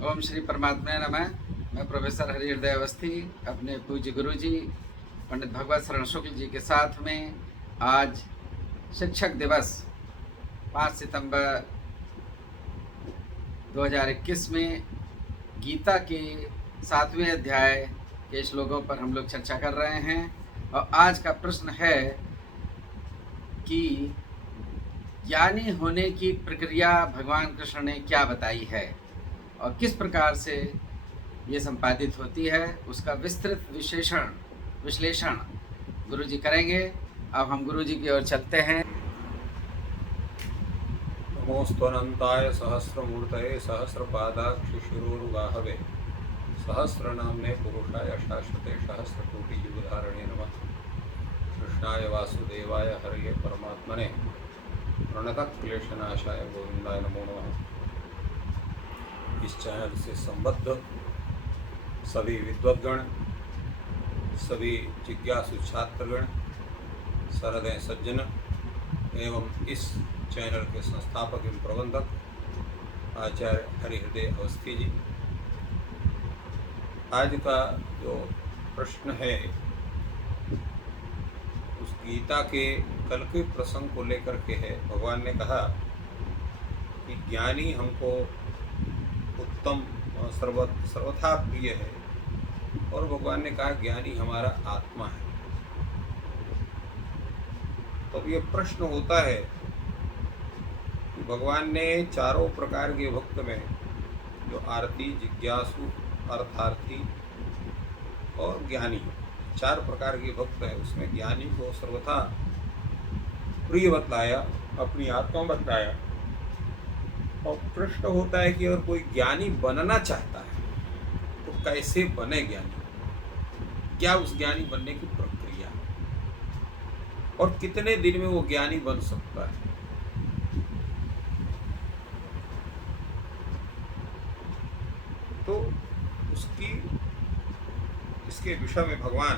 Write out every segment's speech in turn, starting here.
ओम श्री परमात्मा नमः। मैं प्रोफेसर हरिहृदय अवस्थी अपने पूज्य गुरु जी पंडित भगवत शरण शुक्ल जी के साथ में आज शिक्षक दिवस 5 सितंबर 2021 में गीता के 7वें अध्याय के श्लोकों पर हम लोग चर्चा कर रहे हैं। और आज का प्रश्न है कि ज्ञानी होने की प्रक्रिया भगवान कृष्ण ने क्या बताई है और किस प्रकार से ये संपादित होती है, उसका विस्तृत विश्लेषण गुरु जी करेंगे। अब हम गुरु जी की ओर चलते हैं। नमोस्तनंताय सहस्रमूर्तये सहस्रपादाक्ष शिरोरुगाहवे सहस्रनाम्ने पुरुषाय शाश्वते सहस्रकोटि युगधारणे नमः। कृष्णाय वासुदेवाय हरये परमात्मने प्रणतक्लेशनाशाय गोविंदाय नमो नमः। इस चैनल से संबद्ध सभी विद्वद्गण, सभी जिज्ञासु छात्रगण, सहृदय सज्जन एवं इस चैनल के संस्थापक एवं प्रबंधक आचार्य हरिहृदय अवस्थी जी, आज का जो प्रश्न है उस गीता के कल के प्रसंग को लेकर के है। भगवान ने कहा कि ज्ञानी हमको उत्तम सर्वथा प्रिय है, और भगवान ने कहा ज्ञानी हमारा आत्मा है। तो अब ये प्रश्न होता है कि भगवान ने चारों प्रकार के भक्त में जो आरती, जिज्ञासु, अर्थार्थी और ज्ञानी, चार प्रकार के भक्त हैं, उसमें ज्ञानी को सर्वथा प्रिय बतलाया, अपनी आत्मा बतलाया। और प्रश्न होता है कि अगर कोई ज्ञानी बनना चाहता है तो कैसे बने ज्ञानी, क्या उस ज्ञानी बनने की प्रक्रिया है और कितने दिन में वो ज्ञानी बन सकता है। तो इसके विषय में भगवान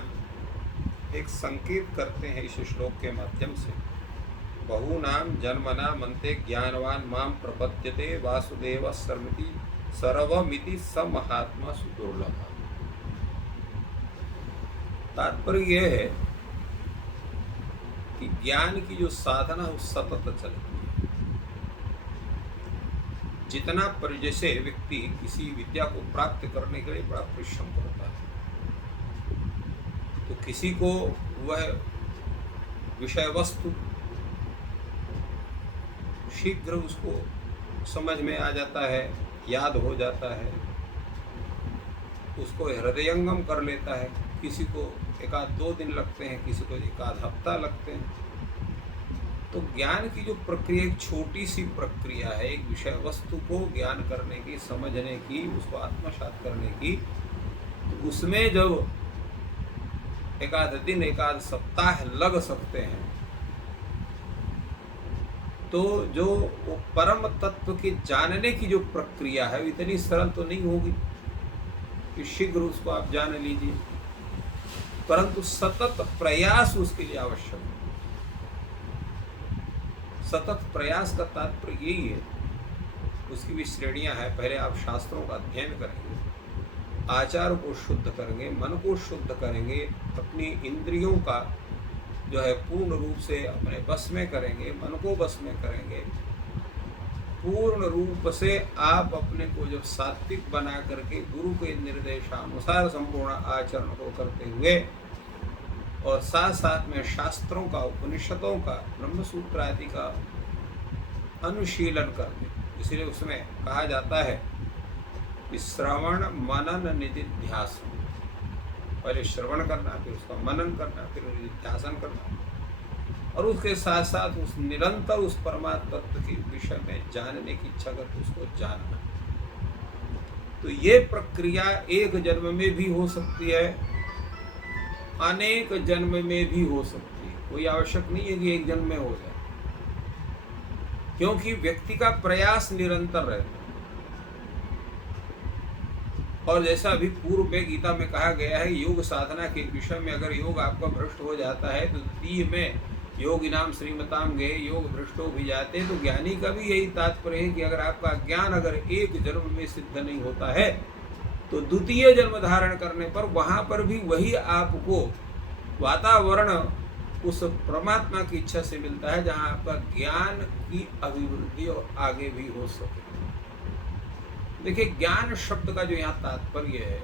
एक संकेत करते हैं इस श्लोक के माध्यम से। बहूनाम जन्मना मन्ते ज्ञानवान माम प्रपद्यते वासुदेव सर्वमिति स महात्मा सुदुर्लभ। तात्पर्य यह है कि ज्ञान की जो साधना है सतत चलती है। जितना जैसे व्यक्ति किसी विद्या को प्राप्त करने के लिए बड़ा परिश्रम करता है, तो किसी को वह विषय वस्तु शीघ्र उसको समझ में आ जाता है, याद हो जाता है, उसको हृदयंगम कर लेता है। किसी को एक आध 2 दिन लगते हैं, किसी को एक आध हफ्ता लगते हैं। तो ज्ञान की जो प्रक्रिया एक छोटी सी प्रक्रिया है, एक विषय वस्तु को ज्ञान करने की, समझने की, उसको आत्मसात करने की। तो उसमें जब एक आध दिन, एक आध सप्ताह लग सकते हैं, तो जो वो परम तत्व के जानने की जो प्रक्रिया है इतनी सरल तो नहीं होगी कि शीघ्र उसको आप जान लीजिए, परंतु सतत प्रयास उसके लिए आवश्यक है। सतत प्रयास का तात्पर्य यही है। उसकी भी श्रेणियां हैं। पहले आप शास्त्रों का अध्ययन करेंगे, आचार को शुद्ध करेंगे, मन को शुद्ध करेंगे, अपनी इंद्रियों का जो है पूर्ण रूप से अपने बस में करेंगे, मन को बस में करेंगे। पूर्ण रूप से आप अपने को जब सात्विक बना करके गुरु के निर्देशानुसार संपूर्ण आचरण को करते हुए, और साथ साथ में शास्त्रों का, उपनिषदों का, ब्रह्मसूत्र आदि का अनुशीलन करते। इसलिए उसमें कहा जाता है कि श्रवण मनन निधिध्यासन। पहले श्रवण करना, फिर उसका मनन करना, फिर निधिध्यासन करना, और उसके साथ साथ उस निरंतर उस परमात्म तत्व के विषय में जानने की इच्छा करके उसको जानना। तो ये प्रक्रिया एक जन्म में भी हो सकती है, अनेक जन्म में भी हो सकती है। कोई आवश्यक नहीं है कि एक जन्म में हो जाए, क्योंकि व्यक्ति का प्रयास निरंतर रहता है। और जैसा अभी पूर्व में गीता में कहा गया है, योग साधना के विषय में अगर योग आपका भ्रष्ट हो जाता है तो द्वितीय में योगिनाम श्रीमताम गे योग भ्रष्टो भी जाते। तो ज्ञानी का भी यही तात्पर्य है कि अगर आपका ज्ञान अगर एक जन्म में सिद्ध नहीं होता है तो द्वितीय जन्म धारण करने पर वहां पर भी वही आपको वातावरण उस परमात्मा की इच्छा से मिलता है जहां आपका ज्ञान की अभिवृद्धि और आगे भी हो सके। देखिए, ज्ञान शब्द का जो यहाँ तात्पर्य है,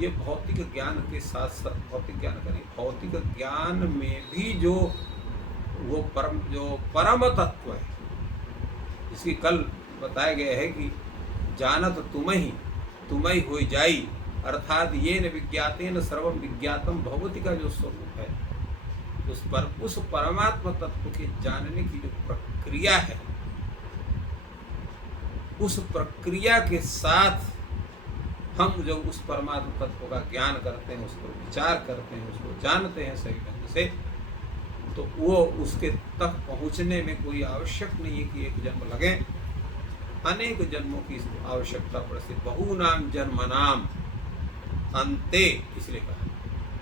ये भौतिक ज्ञान के साथ साथ भौतिक ज्ञान का नहीं, भौतिक ज्ञान में भी जो परम तत्व है, इसकी कल बताया गया है कि जानत तुम्हें हो जाई, अर्थात ये न विज्ञातेन सर्वम विज्ञातम भगवती का जो स्वरूप है, उस परमात्मा तत्व के जानने की जो प्रक्रिया है, उस प्रक्रिया के साथ हम जब उस परमात्मा तत्व का ज्ञान करते हैं, उसको विचार करते हैं, उसको जानते हैं सही ढंग से, तो वो उसके तक पहुंचने में कोई आवश्यक नहीं है कि एक जन्म लगे, अनेक जन्मों की आवश्यकता पड़ती। बहुनाम जन्मनाम अंते, इसलिए कहा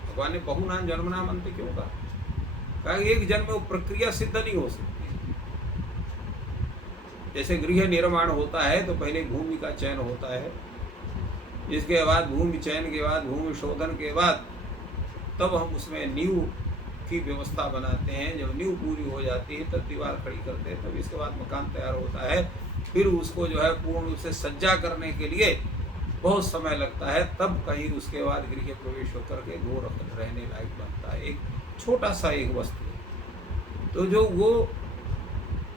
भगवान ने बहुनाम जन्मनाम अंते क्यों कहा? एक जन्म में प्रक्रिया सिद्ध नहीं हो सकती। जैसे गृह निर्माण होता है तो पहले भूमि का चयन होता है, इसके बाद भूमि चयन के बाद भूमि शोधन के बाद तब हम उसमें नींव की व्यवस्था बनाते हैं। जब नींव पूरी हो जाती है तब दीवार खड़ी करते हैं, तब इसके बाद मकान तैयार होता है। फिर उसको जो है पूर्ण रूप से सज्जा करने के लिए बहुत समय लगता है, तब कहीं उसके बाद गृह प्रवेश होकर के वो रहने लायक बनता है। एक छोटा सा एक वस्तु है। तो जो वो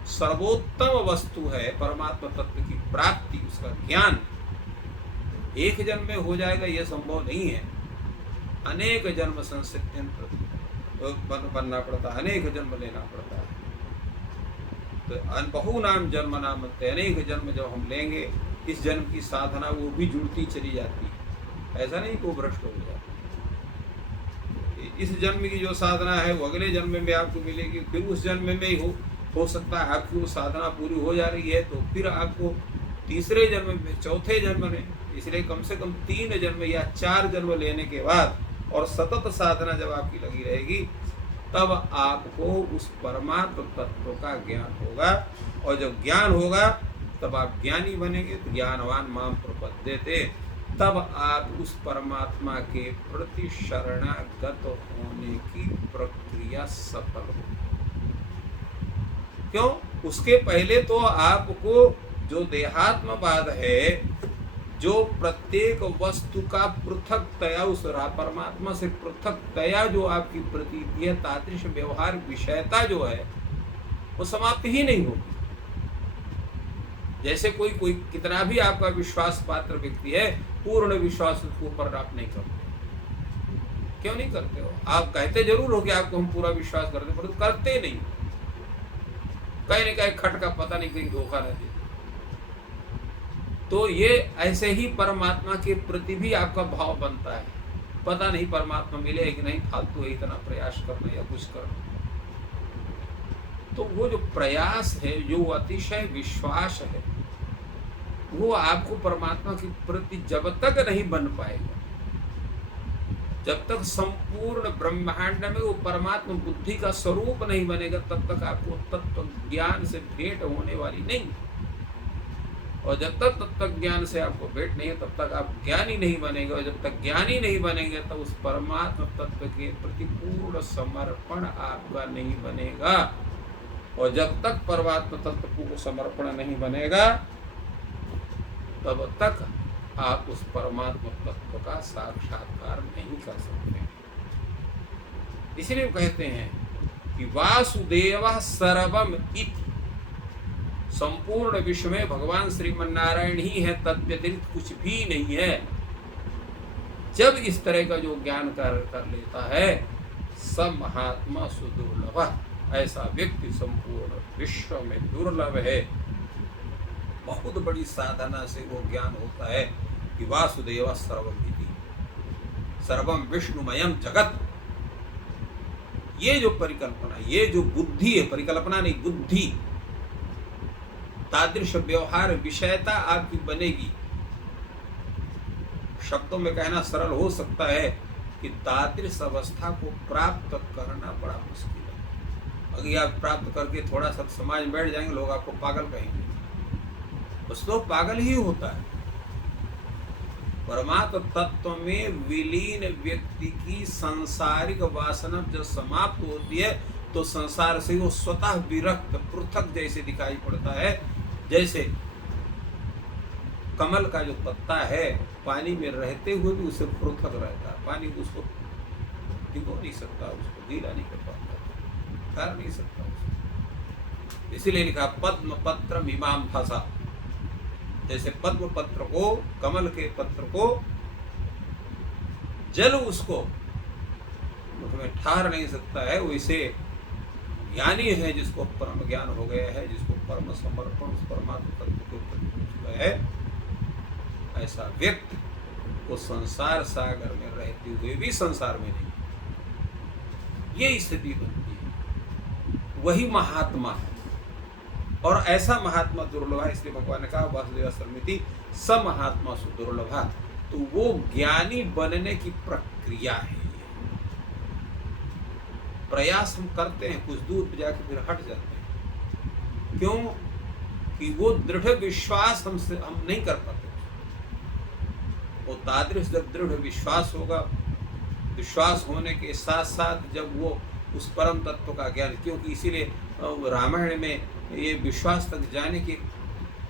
सर्वोत्तम वस्तु है परमात्मा तत्व की प्राप्ति, उसका ज्ञान एक जन्म में हो जाएगा यह संभव नहीं है। अनेक जन्म संसिद्ध बनना पड़ता है, अनेक जन्म लेना पड़ता है। तो बहुनाम जन्म नाम, अनेक जन्म जब हम लेंगे, इस जन्म की साधना वो भी जुड़ती चली जाती है, ऐसा नहीं को भ्रष्ट हो जाती। इस जन्म की जो साधना है वो अगले जन्म में आपको मिलेगी, फिर उस जन्म में ही हो सकता है आपकी वो साधना पूरी हो जा रही है तो फिर आपको तीसरे जन्म में, चौथे जन्म में, इसलिए कम से कम 3 जन्म या 4 जन्म लेने के बाद और सतत साधना जब आपकी लगी रहेगी, तब आपको उस परमात्मा तत्व का ज्ञान होगा। और जब ज्ञान होगा तब आप ज्ञानी बनेंगे। तो ज्ञानवान माम प्रपद्यते, तब आप उस परमात्मा के प्रति शरणागत होने की प्रक्रिया सफल होगी। क्यों? उसके पहले तो आपको जो देहात्मवाद है, जो प्रत्येक वस्तु का पृथकतया, उस परमात्मा से पृथकतया जो आपकी प्रतीति है, तादृश व्यवहार विषयता जो है, वो समाप्त ही नहीं होगी। जैसे कोई कितना भी आपका विश्वास पात्र व्यक्ति है, पूर्ण विश्वास उसके ऊपर आप नहीं करते। क्यों नहीं करते हो? आप कहते जरूर हो कि आपको हम पूरा विश्वास करते, परंतु करते नहीं। कहीं न कहीं खटका पता नहीं कहीं धोखा न दे। तो ये ऐसे ही परमात्मा के प्रति भी आपका भाव बनता है। पता नहीं परमात्मा मिले कि नहीं, फालतू है इतना प्रयास करना या कुछ करना। तो वो जो प्रयास है, जो अतिशय विश्वास है, वो आपको परमात्मा के प्रति जब तक नहीं बन पाएगा, जब तक संपूर्ण ब्रह्मांड में वो परमात्मा बुद्धि का स्वरूप नहीं बनेगा, तब तक आपको तत्व ज्ञान से भेंट होने वाली नहीं। और जब तक तत्व ज्ञान से आपको भेंट नहीं है, तब तक आप ज्ञानी नहीं बनेंगे। और जब तक ज्ञानी नहीं बनेंगे, तब उस परमात्मा तत्व के प्रति पूर्ण समर्पण आपका नहीं बनेगा। और जब तक परमात्मा तत्व को समर्पण नहीं बनेगा, तब तक आप उस परमात्मा तत्व का साक्षात्कार नहीं कर सकते। इसलिए कहते हैं कि वासुदेव सर्वम इति, संपूर्ण विश्व में भगवान श्रीमन्नारायण ही है, तद्व्यतिरिक्त कुछ भी नहीं है। जब इस तरह का जो ज्ञान कर लेता है, सब महात्मा सुदुर्लभ, ऐसा व्यक्ति संपूर्ण विश्व में दुर्लभ है। बहुत बड़ी साधना से वो ज्ञान होता है कि वासुदेव सर्वमिति, सर्वम विष्णुमयम जगत। ये जो परिकल्पना, ये जो बुद्धि है, परिकल्पना नहीं बुद्धि, तादृश व्यवहार विषयता आपकी बनेगी। शब्दों में कहना सरल हो सकता है कि तादृश अवस्था को प्राप्त करना बड़ा मुश्किल है। अगर आप प्राप्त करके थोड़ा सा समाज में बैठ जाएंगे, लोग आपको पागल कहेंगे। बस तो पागल ही होता है। परमात्म तत्व में विलीन व्यक्ति की सांसारिक वासना जब समाप्त होती है तो संसार से वो स्वतः विरक्त पृथक जैसे दिखाई पड़ता है। जैसे कमल का जो पत्ता है पानी में रहते हुए भी उसे पृथक रहता है, पानी उसको भिगो नहीं सकता, उसको गीला नहीं कर पाता, कर नहीं सकता उसको। इसीलिए लिखा पद्म पत्र मीमाम फसा। जैसे पद्म पत्र को, कमल के पत्र को जल उसको मुख में ठार नहीं सकता है, वैसे ज्ञानी है जिसको परम ज्ञान हो गया है, जिसको परम समर्पण उस परमात्मा तत्व के प्रति हो चुका है, ऐसा व्यक्ति को संसार सागर में रहते हुए भी संसार में नहीं, ये स्थिति बनती है। वही महात्मा है और ऐसा महात्मा दुर्लभ है। इसलिए भगवान ने कहा वासुदेव सर्वमिति स महात्मा सुदुर्लभा। तो वो ज्ञानी बनने की प्रक्रिया है। प्रयास हम करते हैं, कुछ दूर जाके फिर हट जाते हैं। क्यों? कि वो दृढ़ विश्वास हमसे हम नहीं कर पाते। वो तादृश जब दृढ़ विश्वास होगा, विश्वास होने के साथ साथ जब वो उस परम तत्व का ज्ञान, क्योंकि इसीलिए रामायण में ये विश्वास तक जाने की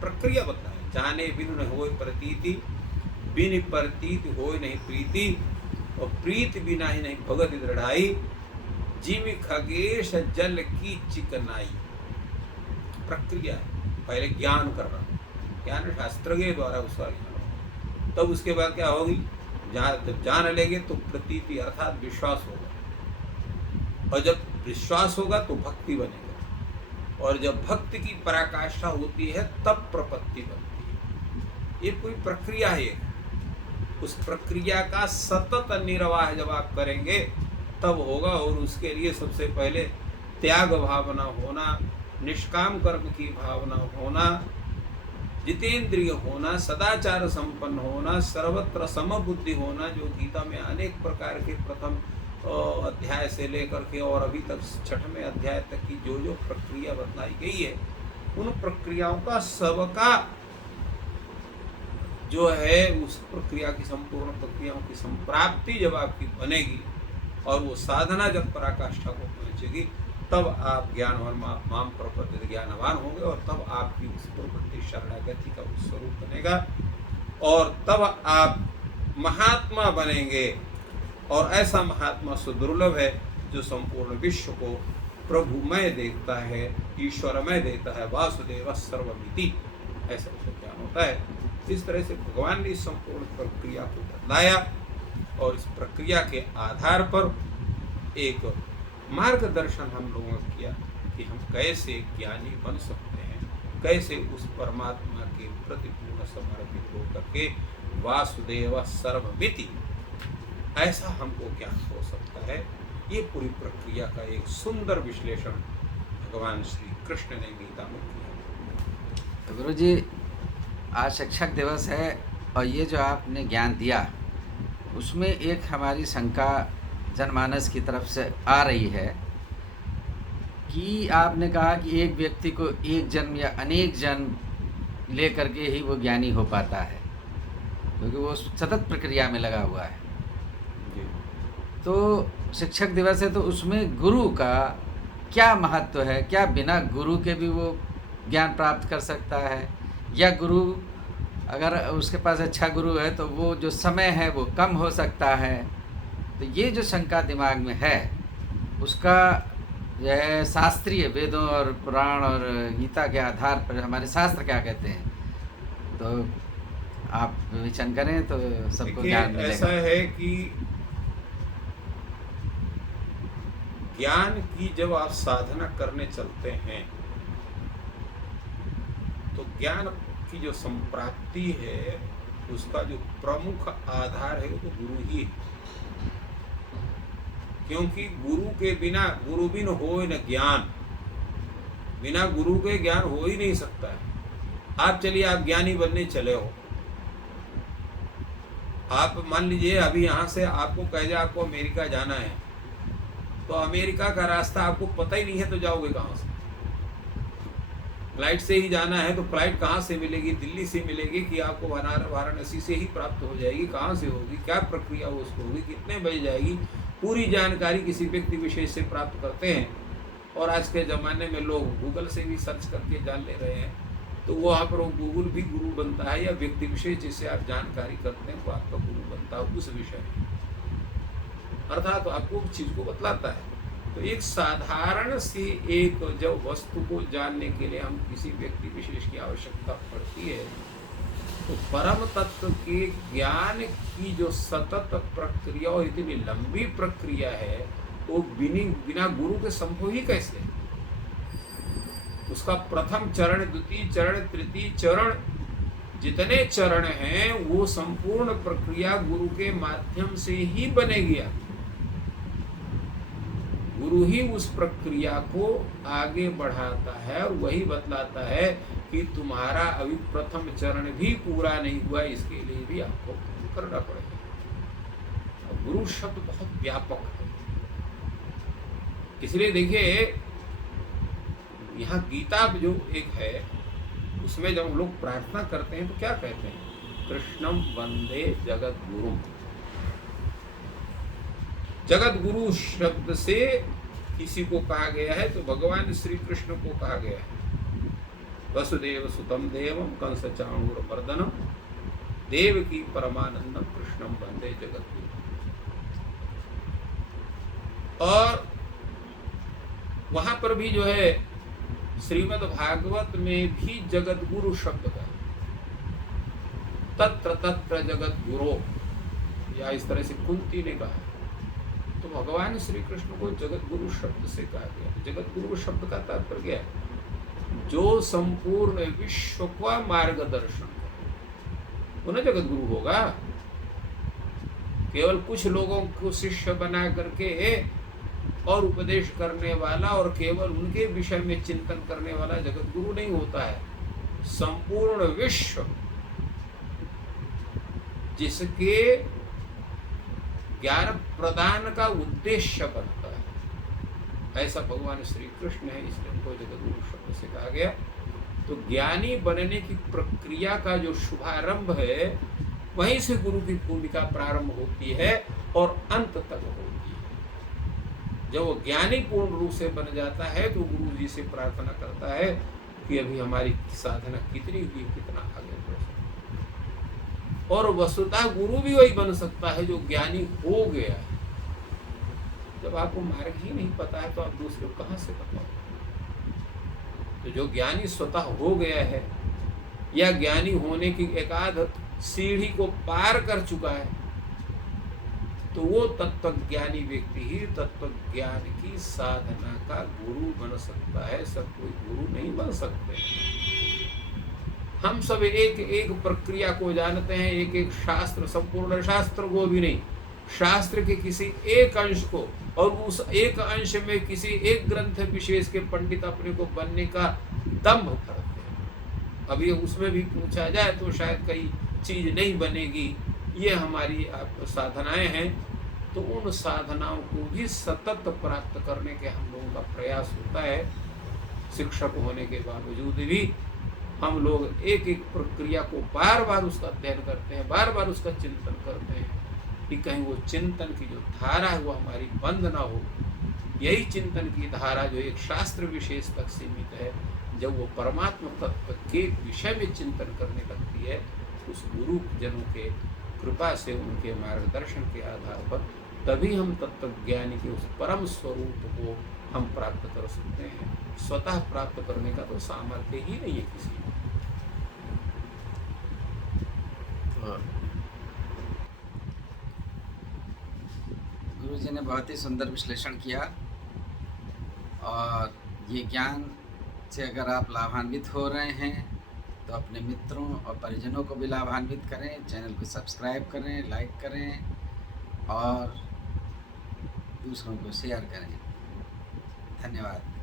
प्रक्रिया बताए। जाने बिनु न होय प्रतीति, बिन प्रतीति होय नहीं प्रीति, और प्रीत बिना ही नहीं भगत दृढ़ाई, जिमि खगेश जल की चिकनाई। प्रक्रिया है, पहले ज्ञान करना, ज्ञान शास्त्र के द्वारा उसका ज्ञान होगा, तब उसके बाद क्या होगी, जब जान लेंगे तो प्रतीति अर्थात विश्वास होगा, और जब विश्वास होगा तो भक्ति बनेगा, और जब भक्ति की पराकाष्ठा होती है तब प्रपत्ति बनती है। ये पूरी प्रक्रिया है। उस प्रक्रिया का सतत निर्वाह जब आप करेंगे तब होगा। और उसके लिए सबसे पहले त्याग भावना होना, निष्काम कर्म की भावना होना, जितेंद्रिय होना, सदाचार संपन्न होना, सर्वत्र समबुद्धि होना, जो गीता में अनेक प्रकार के प्रथम अध्याय से लेकर के और अभी तक 6वें अध्याय तक की जो जो प्रक्रिया बतलाई गई है, उन प्रक्रियाओं का सबका जो है उस प्रक्रिया की संपूर्ण प्रक्रियाओं की संप्राप्ति जब आपकी बनेगी और वो साधना जब पराकाष्ठा को पहुंचेगी, तब आप ज्ञानवान माम प्रपत्ति ज्ञानवान होंगे, और तब आपकी उस प्रवृत्ति शरणागति का उस स्वरूप बनेगा, और तब आप महात्मा बनेंगे। और ऐसा महात्मा सुदुर्लभ है जो संपूर्ण विश्व को प्रभुमय देखता है, ईश्वरमय देता है, वासुदेव सर्वमिति, ऐसा उसको ज्ञान होता है। इस तरह से भगवान ने इस संपूर्ण प्रक्रिया को बतलाया, और इस प्रक्रिया के आधार पर एक मार्गदर्शन हम लोगों ने किया कि हम कैसे ज्ञानी बन सकते हैं, कैसे उस परमात्मा के प्रति पूर्ण समर्पित होकर के वासुदेव सर्वमिति ऐसा हमको ज्ञान हो सकता है। ये पूरी प्रक्रिया का एक सुंदर विश्लेषण भगवान श्री कृष्ण ने गीता में किया। तो गुरु जी, आज शिक्षक दिवस है और ये जो आपने ज्ञान दिया उसमें एक हमारी शंका जनमानस की तरफ से आ रही है कि आपने कहा कि एक व्यक्ति को एक जन्म या अनेक जन्म ले करके ही वो ज्ञानी हो पाता है, क्योंकि वो सतत प्रक्रिया में लगा हुआ है। तो शिक्षक दिवस है तो उसमें गुरु का क्या महत्व है? क्या बिना गुरु के भी वो ज्ञान प्राप्त कर सकता है, या गुरु अगर उसके पास अच्छा गुरु है तो वो जो समय है वो कम हो सकता है? तो ये जो शंका दिमाग में है उसका जो है शास्त्रीय वेदों और पुराण और गीता के आधार पर हमारे शास्त्र क्या कहते हैं, तो आप विवेचन करें तो सबको ज्ञान मिलेगा। ऐसा है कि ज्ञान की जब आप साधना करने चलते हैं तो ज्ञान की जो संप्राप्ति है उसका जो प्रमुख आधार है वो तो गुरु ही है, क्योंकि गुरु के बिना, गुरु बिन होय न ज्ञान, बिना गुरु के ज्ञान हो ही नहीं सकता है। आप चलिए, आप ज्ञानी बनने चले हो, आप मान लीजिए अभी यहाँ से आपको कह जाए आपको अमेरिका जाना है, तो अमेरिका का रास्ता आपको पता ही नहीं है तो जाओगे कहाँ से? फ्लाइट से ही जाना है तो फ्लाइट कहाँ से मिलेगी? दिल्ली से मिलेगी कि आपको वाराणसी से ही प्राप्त हो जाएगी? कहाँ से होगी? क्या प्रक्रिया उसको होगी? कितने बजे जाएगी? पूरी जानकारी किसी व्यक्ति विशेष से प्राप्त करते हैं। और आज के ज़माने में लोग गूगल से भी सर्च करके जान ले रहे हैं। तो वहाँ पर वो गूगल भी गुरु बनता है, या व्यक्ति विशेष जिससे आप जानकारी करते हैं वो आपका गुरु बनता है उस विषय में, अर्थात तो आपको उस चीज़ को बतलाता है। तो एक साधारण सी एक जब वस्तु को जानने के लिए हम किसी व्यक्ति विशेष की आवश्यकता पड़ती है, तो परम तत्व के ज्ञान की जो सतत प्रक्रिया और इतनी लंबी प्रक्रिया है वो बिना गुरु के संभव ही कैसे? उसका प्रथम चरण, द्वितीय चरण, तृतीय चरण, जितने चरण हैं वो संपूर्ण प्रक्रिया गुरु के माध्यम से ही बनेगी। गुरु ही उस प्रक्रिया को आगे बढ़ाता है और वही बतलाता है कि तुम्हारा अभी प्रथम चरण भी पूरा नहीं हुआ, इसके लिए भी आपको करना पड़ेगा। और गुरु शब्द बहुत व्यापक है, इसलिए देखिए यहाँ गीता जो एक है उसमें जब हम लोग प्रार्थना करते हैं तो क्या कहते हैं? कृष्णम वंदे जगत गुरु। जगत गुरु शब्द से किसी को कहा गया है तो भगवान श्री कृष्ण को कहा गया है। वसुदेव सुतम देवम कंस चाणूरमर्दनम देवकी परमानंदम कृष्णम वंदे जगत गुरु। और वहां पर भी जो है श्रीमद् भागवत में भी जगत गुरु शब्द का तत्र तत्र जगत गुरु, या इस तरह से कुंती ने कहा। तो भगवान श्री कृष्ण को जगत गुरु शब्द से कहा गया। जगत गुरु शब्द का तात्पर्य है जो संपूर्ण विश्व का मार्गदर्शन करे, वो ना जगत गुरु होगा। केवल कुछ लोगों को शिष्य बना करके और उपदेश करने वाला और केवल उनके विषय में चिंतन करने वाला जगत गुरु नहीं होता है। संपूर्ण विश्व जिसके ज्ञान प्रदान का उद्देश्य बनता है, ऐसा भगवान श्री कृष्ण है, इसलिए उनको जगत गुरु शब्द से कहा गया। तो ज्ञानी बनने की प्रक्रिया का जो शुभारंभ है वहीं से गुरु की भूमिका प्रारंभ होती है और अंत तक होती है। जब वो ज्ञानी पूर्ण रूप से बन जाता है तो गुरु जी से प्रार्थना करता है कि अभी हमारी साधना कितनी हुई, कितना आगे बढ़ सकता। और वस्तुतः गुरु भी वही बन सकता है जो ज्ञानी हो गया है। जब आपको मार्ग ही नहीं पता है तो आप दूसरे को कहाँ से बताओ? तो जो ज्ञानी स्वतः हो गया है या ज्ञानी होने की एकाध सीढ़ी को पार कर चुका है, तो वो तत्वज्ञानी व्यक्ति ही तत्वज्ञान की साधना का गुरु बन सकता है। सब कोई गुरु नहीं बन सकते। हम सब एक एक प्रक्रिया को जानते हैं, एक एक शास्त्र, संपूर्ण शास्त्र को भी नहीं, शास्त्र के किसी एक अंश को, और उस एक अंश में किसी एक ग्रंथ विशेष के पंडित अपने को बनने का दम्भ करते हैं। अभी उसमें भी पूछा जाए तो शायद कई चीज नहीं बनेगी। ये हमारी साधनाएं हैं, तो उन साधनाओं को भी सतत प्राप्त करने के हम लोगों का प्रयास होता है। शिक्षक होने के बावजूद भी हम लोग एक एक प्रक्रिया को बार बार उसका अध्ययन करते हैं, बार बार उसका चिंतन करते हैं कि कहीं वो चिंतन की जो धारा है वो हमारी बंद ना हो। यही चिंतन की धारा जो एक शास्त्र विशेष तक सीमित है, जब वो परमात्मा तत्व के विषय में चिंतन करने लगती है, उस गुरु जनों के कृपा से, उनके मार्गदर्शन के आधार पर तभी हम तत्वज्ञानी के उस परम स्वरूप को हम प्राप्त कर सकते हैं। स्वतः प्राप्त करने का तो सामर्थ्य ही नहीं है किसी को। गुरु जी ने बहुत ही सुंदर विश्लेषण किया, और ये ज्ञान से अगर आप लाभान्वित हो रहे हैं तो अपने मित्रों और परिजनों को भी लाभान्वित करें। चैनल को सब्सक्राइब करें, लाइक करें और दूसरों को शेयर करें। धन्यवाद।